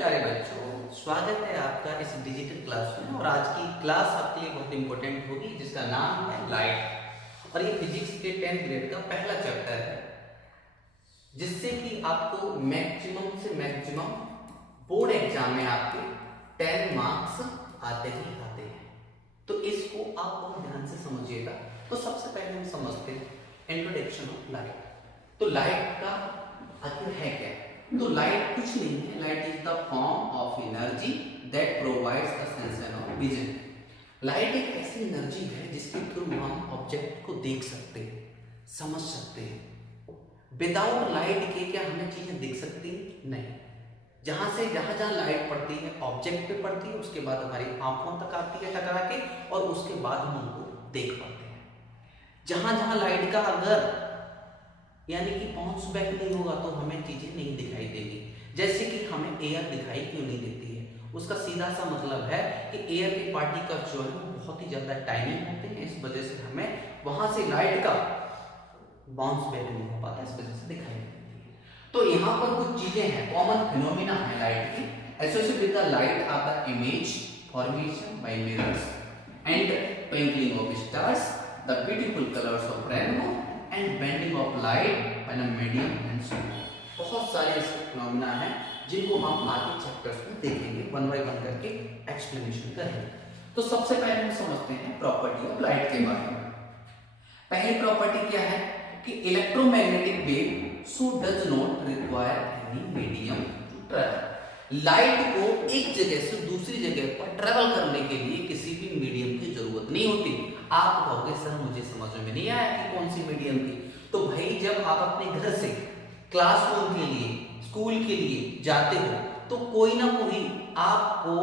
प्यारे बच्चों, स्वागत है आपका इस डिजिटल क्लास में। और आज की क्लास आपके लिए बहुत इंपॉर्टेंट होगी, जिसका नाम है लाइट। और ये फिजिक्स के 10th ग्रेड का पहला चैप्टर है, जिससे कि आपको मैक्सिमम से मैक्सिमम बोर्ड एग्जाम में आपके 10 मार्क्स आते ही आते हैं। तो इसको आप बहुत ध्यान से समझिएगा। तो सबसे पहले हम समझते हैं इंट्रोडक्शन ऑफ लाइट। तो लाइट का आखिर है क्या? तो लाइट कुछ नहीं है, light is the form of energy that provides the sensation of vision. Light एक ऐसी एनर्जी है जिसके थ्रू हम ऑब्जेक्ट को देख सकते हैं, समझ सकते हैं। विदाउट लाइट के क्या हमें चीजें दिख सकती हैं? नहीं। जहां लाइट पड़ती है ऑब्जेक्ट पे पड़ती है, उसके बाद हमारी आंखों तक आती है टकरा के, और उसके बाद हम उनको देख पाते हैं। जहां लाइट का अगर यानी कि बाउंस बैक नहीं होगा तो हमें चीजें नहीं दिखाई देगी। जैसे कि हमें एयर दिखाई क्यों नहीं देती है? उसका सीधा सा मतलब है कि एयर के पार्टिकल्स जो है वो बहुत ही ज्यादा टाइमिंग होते हैं, इस वजह से हमें वहां से लाइट का बाउंस बैक नहीं हो पाता, इस वजह से दिखाई नहीं देती है। तो यहाँ पर कुछ चीजें हैं, कॉमन फिनोमिना है लाइट की। Associated with the light are the image formation by mirrors and twinkling of stars, the beautiful colours of rainbow and bending of light in a medium and so. बहुत सारे ऐसे phenomena हैं जिनको हम आगे chapters में देखेंगे, वन बाय वन करके एक्सप्लेनेशन करेंगे। तो सबसे पहले हम समझते हैं प्रॉपर्टी ऑफ लाइट के बारे में। पहली प्रॉपर्टी क्या है कि electromagnetic wave so does not require any medium to travel. Light को एक जगह से दूसरी जगह पर ट्रेवल करने के लिए किसी भी मीडियम की जरूरत नहीं होती। आप कहोगे सर मुझे समझ में नहीं आया कि कौन सी मीडियम की। तो भाई जब आप अपने घर से क्लासरूम के लिए, स्कूल के लिए जाते हो तो कोई ना कोई आपको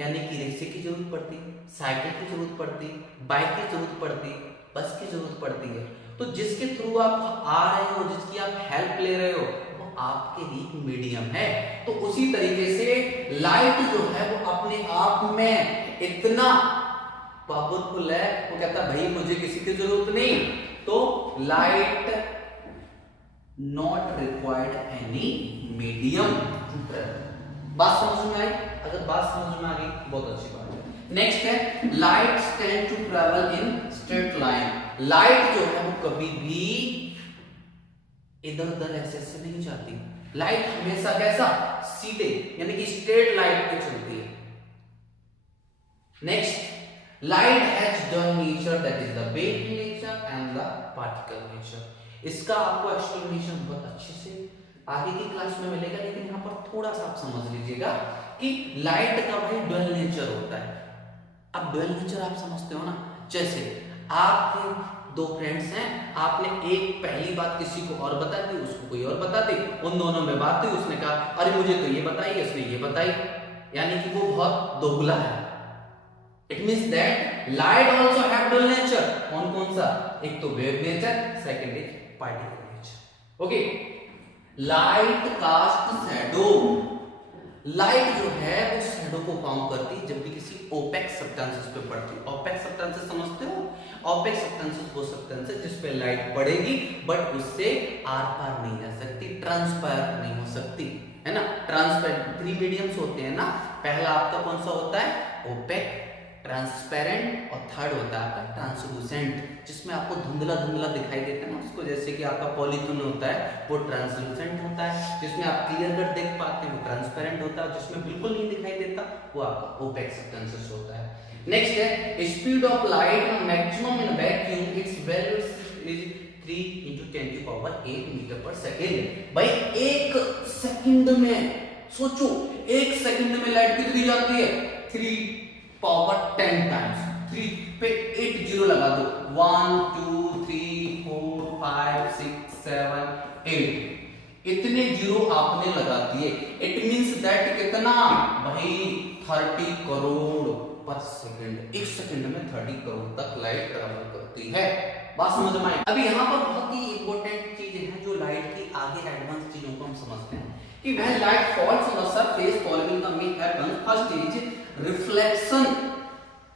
यानी कि रिक्शे की जरूरत पड़ती है, साइकिल की जरूरत पड़ती है, बाइक की जरूरत पड़ती है, बस की जरूरत पड़ती है। तो जिसके थ्रू आप आ रहे हो, जिसकी आप हेल्प ले रहे हो, वो आपके लिए मीडियम है। तो उसी तरीके से लाइट जो है वो अपने आप में इतना पावरफुल है, वो कहता है भाई मुझे किसी की जरूरत नहीं। तो light not required any medium to travel. बात समझ में आई? अगर बात समझ में आ गई बहुत अच्छी बात है। नेक्स्ट है light tend to travel in straight line. Light जो है वो कभी भी इधर उधर ऐसे से नहीं जाती। लाइट हमेशा कैसा? सीधे यानी कि स्ट्रेट लाइन पे चलती है। Next, light has the nature that is the wave nature and the particle nature. इसका आपको एक्सप्लेनेशन बहुत अच्छे से आगे की क्लास में मिलेगा, लेकिन यहाँ पर थोड़ा सा आप समझ लीजिएगा कि लाइट का भाई ड्यूअल नेचर होता है। अब ड्यूअल नेचर आप समझते हो ना, जैसे आपके दो फ्रेंड्स हैं, आपने एक पहली बात किसी को और बता दी, उसको कोई और बता दी, उन दोनों में बात हुई, उसने कहा अरे मुझे तो ये बताई, उसने ये बताई, यानी कि वो बहुत दोगला है। It means that light also have dual nature. कौन सा? एक तो wave nature, second is particle nature. Okay, light cast shadow. Light जो है वो शैडो को फॉर्म करती है जब भी किसी ओपेक सब्सटेंसेस पे पड़ती है। ओपेक सब्सटेंसेस समझते हो? ओपेक सब्सटेंसेस वो सब्सटेंसेस जिस पे लाइट पड़ेगी बट उससे आर पार नहीं जा सकती, ट्रांसपेरेंट नहीं हो सकती, है ना। ट्रांसपेरेंट 3 मीडियम्स होते हैं ना। पहला आपका कौन सा होता है? ओपेक, ट्रांसपेरेंट, और थर्ड होता है आपका ट्रांसलूसेंट, जिसमें आपको धुंधला धुंधला दिखाई देता है ना उसको। जैसे कि आपका पॉलीथीन होता है वो ट्रांसलूसेंट होता है, जिसमें आप क्लियर कट देख पाते हैं वो ट्रांसपेरेंट होता है, जिसमें बिल्कुल नहीं दिखाई देता वो आपका ओपेक सब्सटेंसेस होता है। नेक्स्ट है speed of light maximum in vacuum, its value is 3 × 10⁸ metre per second. भाई एक सेकंड में सोचो, एक सेकंड में लाइट कितनी जाती है? 3 पावर 10 टाइम्स। 3 पे 8 जीरो लगा दो, 1 2 3 4 5 6 7 8, इतने जीरो आपने लगा दिए। इट मींस दैट कितना भाई? 30 करोड़ पर सेकंड। एक सेकंड में 30 करोड़ तक लाइट ट्रैवल करती है। बात समझ में आई? अभी यहाँ पर बहुत ही इंपॉर्टेंट चीजें हैं जो लाइट की आगे एडवांस चीजों को हम समझते हैं कि when light falls on the surface following the main happens, first is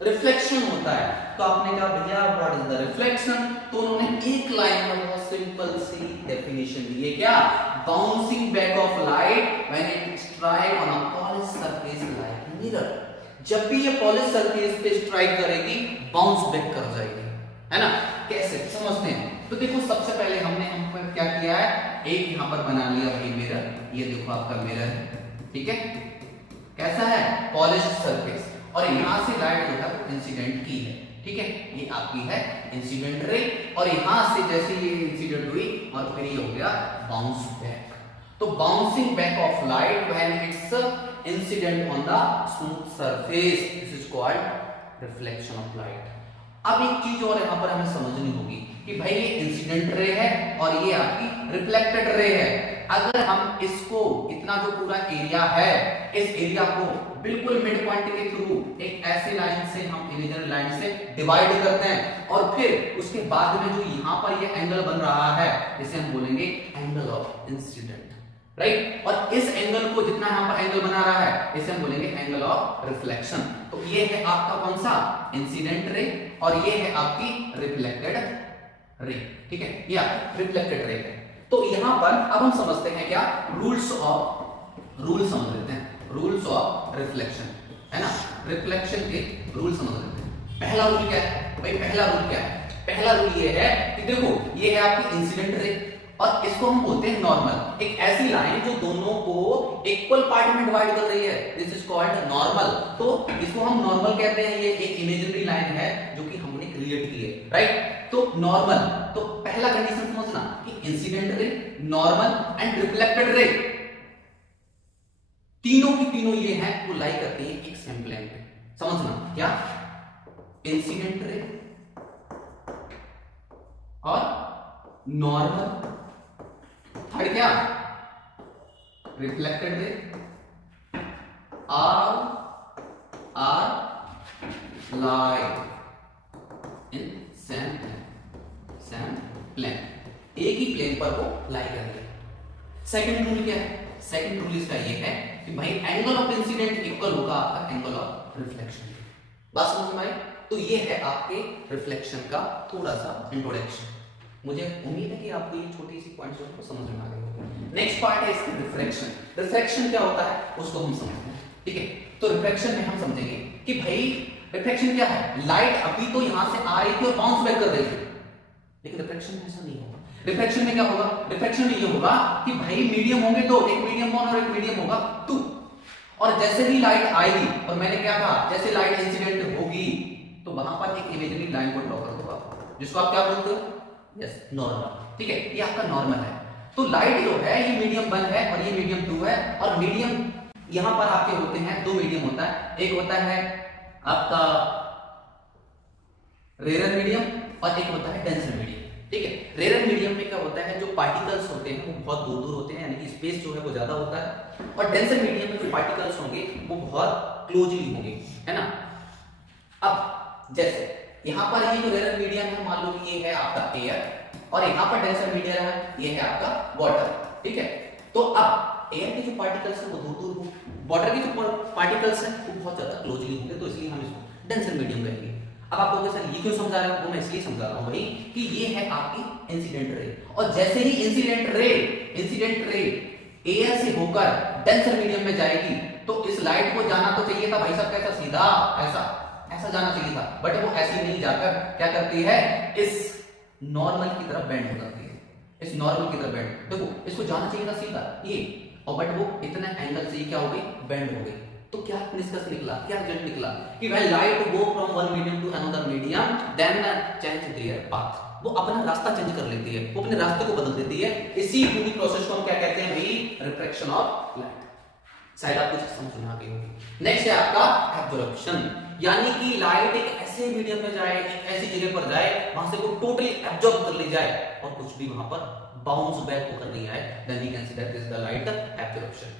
reflection होता है। तो आपने कहा भैया व्हाट इज द रिफ्लेक्शन? तो उन्होंने एक लाइन में बहुत सिंपल सी डेफिनेशन दी है, क्या? Bouncing back of light when it strike on a mirror. जब भी ये पॉलिश सरफेस पे स्ट्राइक करेगी बाउंस बैक कर जाएगी, है ना। कैसे समझते हैं? तो देखो सबसे पहले हमने क्या किया है, एक यहां पर बना लिया ये मिरर, ये देखो आपका मिरर है, ठीक है, कैसा है, पॉलिश सरफेस, और यहां से लाइट जो है इंसिडेंट की है, ठीक है, ये आपकी है इंसिडेंट रे, और यहां से जैसे ये इंसिडेंट हुई और फिर ये हो गया बाउंस बैक। तो bouncing back of light when it's incident on the smooth surface, this is called reflection of light. अब एक चीज और यहां पर हमें समझनी होगी कि भाई ये इंसिडेंट रे है और ये आपकी रिफ्लेक्टेड रे है। अगर हम इसको इतना जो पूरा एरिया है, इस एरिया को बिल्कुल मिड पॉइंट के थ्रू एक ऐसे लाइन से हम इमेजिनरी लाइन से डिवाइड करते हैं, और फिर उसके बाद में जो यहां पर ये एंगल बन रहा है इसे हम बोलेंगे एंगल ऑफ इंसिडेंट, राइट। और इस एंगल को जितना यहां पर एंगल बना रहा है इसे हम बोलेंगे एंगल ऑफ रिफ्लेक्शन। तो ये है आपका कौन सा, इंसिडेंट रे, और ये है आपकी रिफ्लेक्टेड रे, ठीक है, ये आपकी रिफ्लेक्टेड रे है। तो यहां पर अब हम समझते हैं क्या, रूल समझ लेते हैं, रूल्स ऑफ रिफ्लेक्शन, है ना, रिफ्लेक्शन के रूल समझ लेते हैं। पहला रूल क्या है भाई, पहला रूल क्या है, पहला रूल ये है कि देखो ये है आपकी इंसिडेंट रे और इसको हम बोलते हैं नॉर्मल, एक ऐसी लाइन जो दोनों को इक्वल पार्ट में डिवाइड कर रही है, दिस इज कॉल्ड नॉर्मल। तो इसको हम नॉर्मल कहते हैं, ये एक इमेजिनरी लाइन है जो कि हमने क्रिएट की है, राइट। तो नॉर्मल, तो पहला कंडीशन समझना कि incident ray, normal and reflected ray, तीनों की तीनों ये हैं वो लाई करते हैं एक सेम प्लेन पे, समझना क्या, इंसिडेंट रे और नॉर्मल, थर्ड क्या, reflected ray, are lie in same plane, एक ही प्लेन पर वो लाई करेंगे। सेकंड रूल क्या है, सेकंड रूल इसका ये है कि भाई एंगल ऑफ इंसिडेंट इक्वल होगा आपका एंगल ऑफ रिफ्लेक्शन। बस समझ में आई? तो ये है आपके रिफ्लेक्शन का थोड़ा सा इंट्रोडक्शन। मुझे उम्मीद है कि आपको ये छोटी सी पॉइंट्स को समझ में आ गए होंगे। नेक्स्ट पार्ट है इसका रिफ्रैक्शन। रिफ्रैक्शन क्या होता है उसको हम समझते हैं, ठीक है। तो रिफ्रैक्शन में हम समझेंगे कि भाई रिफ्रैक्शन क्या है, लाइट अभी तो यहां से आ रही थी और बाउंस बैक कर रही थी, लेकिन रिफ्रैक्शन में ऐसा नहीं होगा। रिफ्रैक्शन में क्या होगा, रिफ्रैक्शन में ये होगा कि भाई मीडियम होंगे दो, एक मीडियम 1 और एक मीडियम होगा 2, और जैसे ही लाइट आएगी, और मैंने क्या कहा, जैसे लाइट इंसिडेंट होगी तो वहां पर एक इमेजिनरी लाइन को ड्रॉ कर दूंगा जिसको आप क्या बोलते हो, यस नॉर्मल, ठीक है, ये आपका नॉर्मल है। तो लाइट जो है ये मीडियम 1 है और ये मीडियम 2 है, और मीडियम यहां पर आपके होते हैं, दो मीडियम होता है, एक होता है आपका रेयर मीडियम और एक होता है डेंसर मीडियम, ठीक है। रेयर मीडियम में क्या होता है, जो पार्टिकल्स होते हैं वो बहुत दूर दूर होते हैं, यानी कि स्पेस जो है वो ज्यादा होता है, और डेंसर मीडियम में जो पार्टिकल्स होंगे वो बहुत क्लोजली होंगे, है ना। अब जैसे यहां पर ये जो रेयर मीडियम है, मान लो कि ये है आपका एयर, और यहां पर डेंसर मीडियम है, ये है आपका वाटर, ठीक है। तो अब एयर के जो पार्टिकल्स हैं वो दूर दूर होंगे, वाटर के जो पार्टिकल्स हैं वो बहुत ज्यादा क्लोजली होंगे, तो इसलिए हम इसको डेंसर मीडियम कहेंगे। अब आप लोगों सर ये क्यों समझा रहे हो, वो मैं इसलिए समझा रहा हूं भाई कि ये है आपकी इंसिडेंट रे, और जैसे ही इंसिडेंट रे एयर से होकर डेंसर मीडियम में जाएगी तो इस लाइट को जाना तो चाहिए था भाई साहब, कैसा, सीधा ऐसा जाना चाहिए था, बट वो ऐसे नहीं जाकर क्या करती है, इस नॉर्मल की तरफ बेंड हो जाती है, इस नॉर्मल की तरफ बेंड, देखो इसको जाना चाहिए था सीधा ये, और बट वो इतना एंगल से क्या हो गई, बेंड हो गई। तो क्या निष्कर्ष निकला, क्या रिजल्ट निकला कि when light go from one medium to another medium then change their path, वो अपना रास्ता चेंज कर लेती है, वो अपने रास्ते को बदल देती है। इसी पूरी प्रोसेस को हम क्या कहते हैं भाई, रिफ्रैक्शन ऑफ लाइट। शायद आपको समझ में आ गई होगी। नेक्स्ट है आपका एब्जॉर्प्शन, यानी कि लाइट एक ऐसे मीडियम में जाए, एक ऐसी जगह पर जाए वहां से वो टोटली एब्जॉर्ब कर ली जाए और कुछ भी वहां पर बाउंस बैक होकर नहीं आए, then we can say that is the light absorption.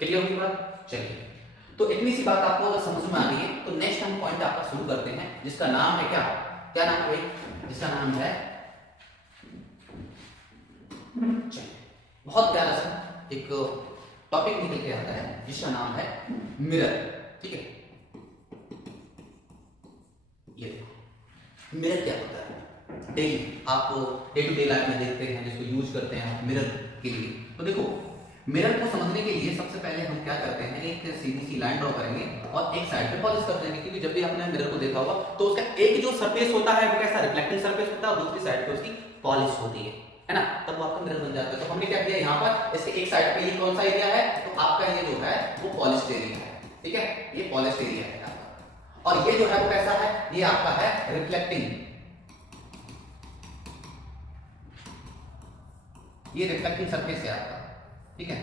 Clear हुई बात? चलिए, तो इतनी सी बात आपको अगर समझ में आ गई है तो नेक्स्ट हम पॉइंट आपका शुरू करते हैं, जिसका नाम है क्या, क्या नाम है भाई, जिसका नाम है, बहुत प्यारा सा एक टॉपिक निकल के आता है जिसका नाम है मिरर, ठीक है। ये मिरर क्या होता है, डेली आप डे टू डे लाइफ में देखते हैं, जिसको यूज करते हैं आप मिरर के लिए। तो देखो मिरर को समझने के लिए सबसे पहले हम क्या करते हैं, एक सीधी सी लाइन ड्रॉ करेंगे और एक साइड पे पॉलिश कर देंगे, क्योंकि जब भी आपने मिरर को देखा होगा तो उसका एक जो सरफेस होता है वो कैसा रिफ्लेक्टिंग सरफेस होता है और दूसरी साइड पे उसकी पॉलिश होती है ना, तब वो आपका मिरर बन जाता है। तो हमने क्या किया यहाँ पर, इसके एक साइड पे ये कौन सा एरिया है, तो आपका ये जो है वो पॉलिश एरिया है, ठीक है, ये पॉलिश एरिया है आपका। और ये जो है वो कैसा है, ये आपका है रिफ्लेक्टिंग, ये रिफ्लेक्टिंग सरफेस है आपका, ठीक है।